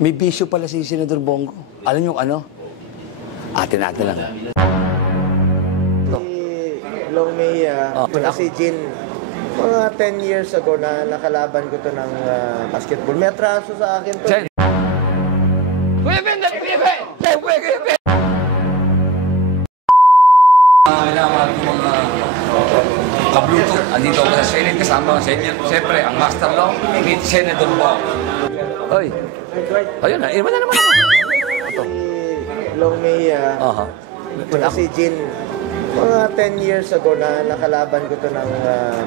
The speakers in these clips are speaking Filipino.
May bisyo pala si Senador Bongo. Alam niyo ano? Atin natin lang. Long Mejia, si Jin, mga 10 years ago na nakalaban ko to ng basketball. May atraso sa akin to. Kuya Ben! Kuya Ben! Kuya Ben! Kailangan ko mga ka-Bluetooth. Andito ako sa Senate kasama sa inyo. Siyempre, ang Master Law, meet Senador Bongo. Oy! Ayun na, iman na naman ako. Long Mejia, si Jin, mga 10 years ago na nakalaban ko to ng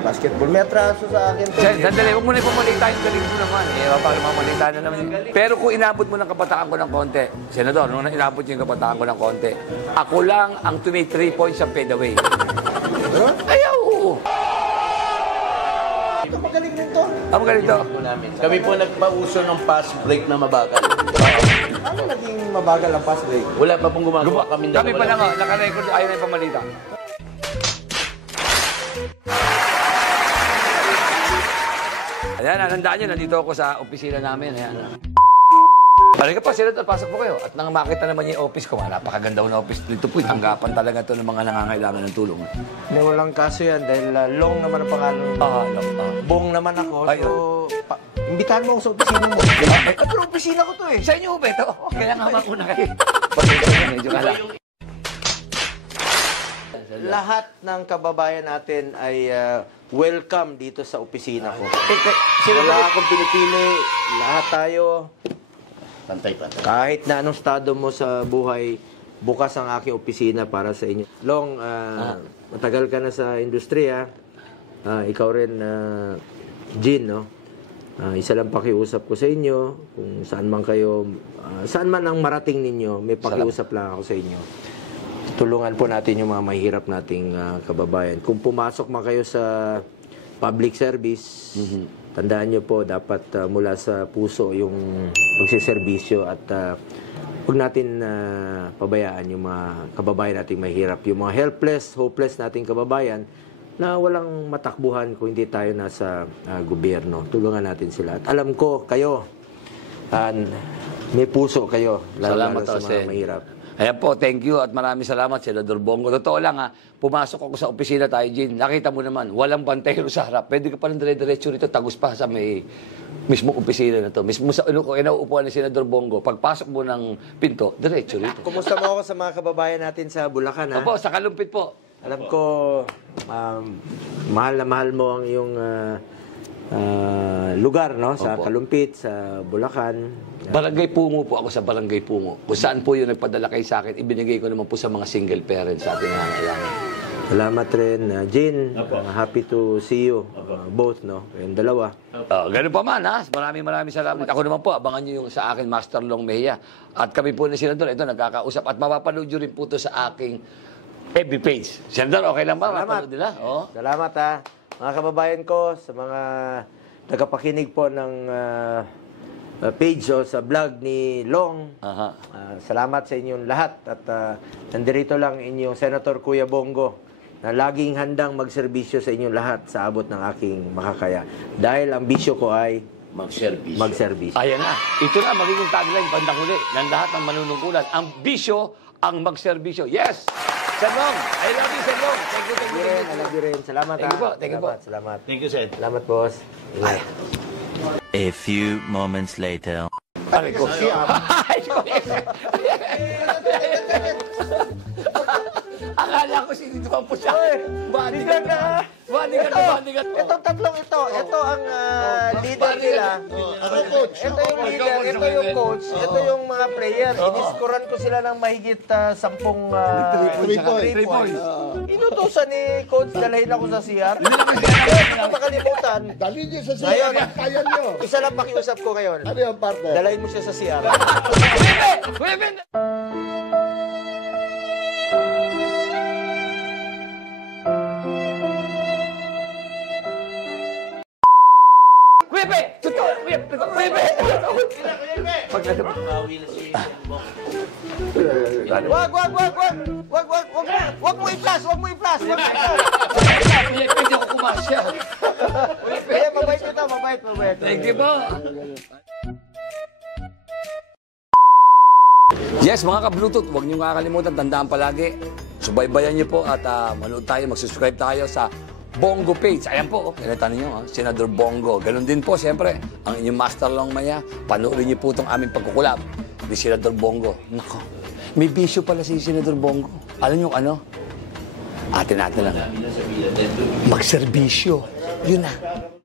basketball. May atraso sa akin to. Sandali, huwag mo na ipamalita yung galing mo naman. Para mamalita na naman. Pero kung inabot mo ng kabataan ko ng konti, Senador, nung inabot yung kabataan ko ng konti, ako lang ang to make 3 points sa fadeaway. Ayaw! Ito magaling rin to. Magaling to? Kami po nagpauso ng pass break na mabagal. Ano naging mabagal ang pass break? Wala pa pong gumagawa kami. Kami pa lang, naka-record, ayaw na yung pamalita. Ayan, nandaan nyo, nandito ako sa opisina namin. Ayan. Halika pa, Senador, pasok po kayo. At nang makita naman yung office ko, napakaganda na office dito po. Tanggapan talaga to ng mga nangangailangan ng tulong. Hindi, walang kaso yan dahil long naman ang pangalan. Bong naman ako. So, imbitahan mo ako sa opisina mo. Pero opisina ko to eh. Sa inyo ba ito? Kaya nga mauna kayo. Medyo kala. Lahat ng kababayan natin ay welcome dito sa opisina ko. Wala akong pinipili. Lahat tayo. Pantay-pantay. Kahit na anong estado mo sa buhay, bukas ang aking opisina para sa inyo. Long, matagal ka na sa industriya. Ikaw rin, Jin, no? Isa lang pakiusap ko sa inyo. Kung saan man kayo, saan man ang marating ninyo, may pakiusap lang ako sa inyo. Tulungan po natin yung mga mahirap nating kababayan. Kung pumasok man kayo sa public service, tandaan nyo po, dapat mula sa puso yung pagsiservisyo at huwag natin pabayaan yung mga kababayan nating mahirap. Yung mga helpless, hopeless nating kababayan na walang matakbuhan kung hindi tayo nasa gobyerno. Tulungan natin sila. At alam ko, kayo, may puso kayo, lalo sa mga mahirap. Ayan po, thank you at maraming salamat, Senador Bongo. Totoo lang pumasok ako sa opisina tayo, Jin. Nakita mo naman, walang bantero sa harap. Pwede ka pa ng dire-diretso rito, tagus pa sa may mismo opisina na to. Mismo sa inauupuan ni Senador Bongo, pagpasok mo ng pinto, diretso rito. Kumusta mo ako sa mga kababayan natin sa Bulacan, ha? Opo, sa Kalumpit po. Alam ko, mahal na mahal mo ang iyong lugar, no? Sa Kalumpit, sa Bulacan. Barangay Pungo po ako sa Barangay Pungo. Kung saan po yung nagpadala kayo sa akin, ibinigay ko naman po sa mga single parents sa ating nangangailangan. Salamat rin, Jin. Happy to see you both, no? Yung dalawa. Ganun pa man, ha? Maraming salamat. Ako naman po, abangan nyo yung sa akin, Master Long Mejia. At kami po ni Senador, ito, nagkakausap. At mapapanood nyo rin po ito sa aking FB page. Senador, okay lang ba? Salamat. Nila? Salamat, ha? Mga kababayan ko, sa mga tagapakinig po ng page o sa vlog ni Long. Salamat sa inyong lahat. At nandirito lang inyong Senator Kuya Bongo na laging handang magserbisyo sa inyong lahat sa abot ng aking makakaya. Dahil ang bisyo ko ay magserbisyo. Ayan na. Ito na, magiging tagline, bandang huli, ng lahat ng manunungkulan. Ang bisyo, ang magserbisyo. Yes! Sir Long, I love you, Sir Long. Thank you. I love you rin. Salamat, Thank you po. Thank you po. Salamat. Thank you, Sen. Salamat, boss. A few moments later. Aray ko. Akala ko sinituan po siya. Bandigan. Itong tatlong ito. Ito ang leader nila. Ito yung leader. Ito yung coach. Ito yung mga player. Iniskuran ko sila ng mahigit 10 3 points. Inutusan ni coach, dalahin ako sa CR. Hindi ko makalimutan. Dali niyo sa CR. Kaya niyo. Isa lang pakiusap ko ngayon. Ano yung partner? Dalahin mo siya sa CR. Wag mo i-flash. Pwede ako kumasya. Mabait. Thank you po. Yes, mga ka-Bluetooth, huwag niyo kakalimutan, tandaan palagi. Subaybayan niyo po at manood tayo, mag-subscribe tayo sa Bongo page. Ayan po, kinita ninyo, Senador Bongo. Ganon din po, siyempre, ang inyong Master Long Maya. Panoorin niyo po itong aming pagkukulab ni Senador Bongo. Nako, may bisyo pala si Senador Bongo. Alam niyo ano? Atin natin lang. Magserbisyo. Yun na.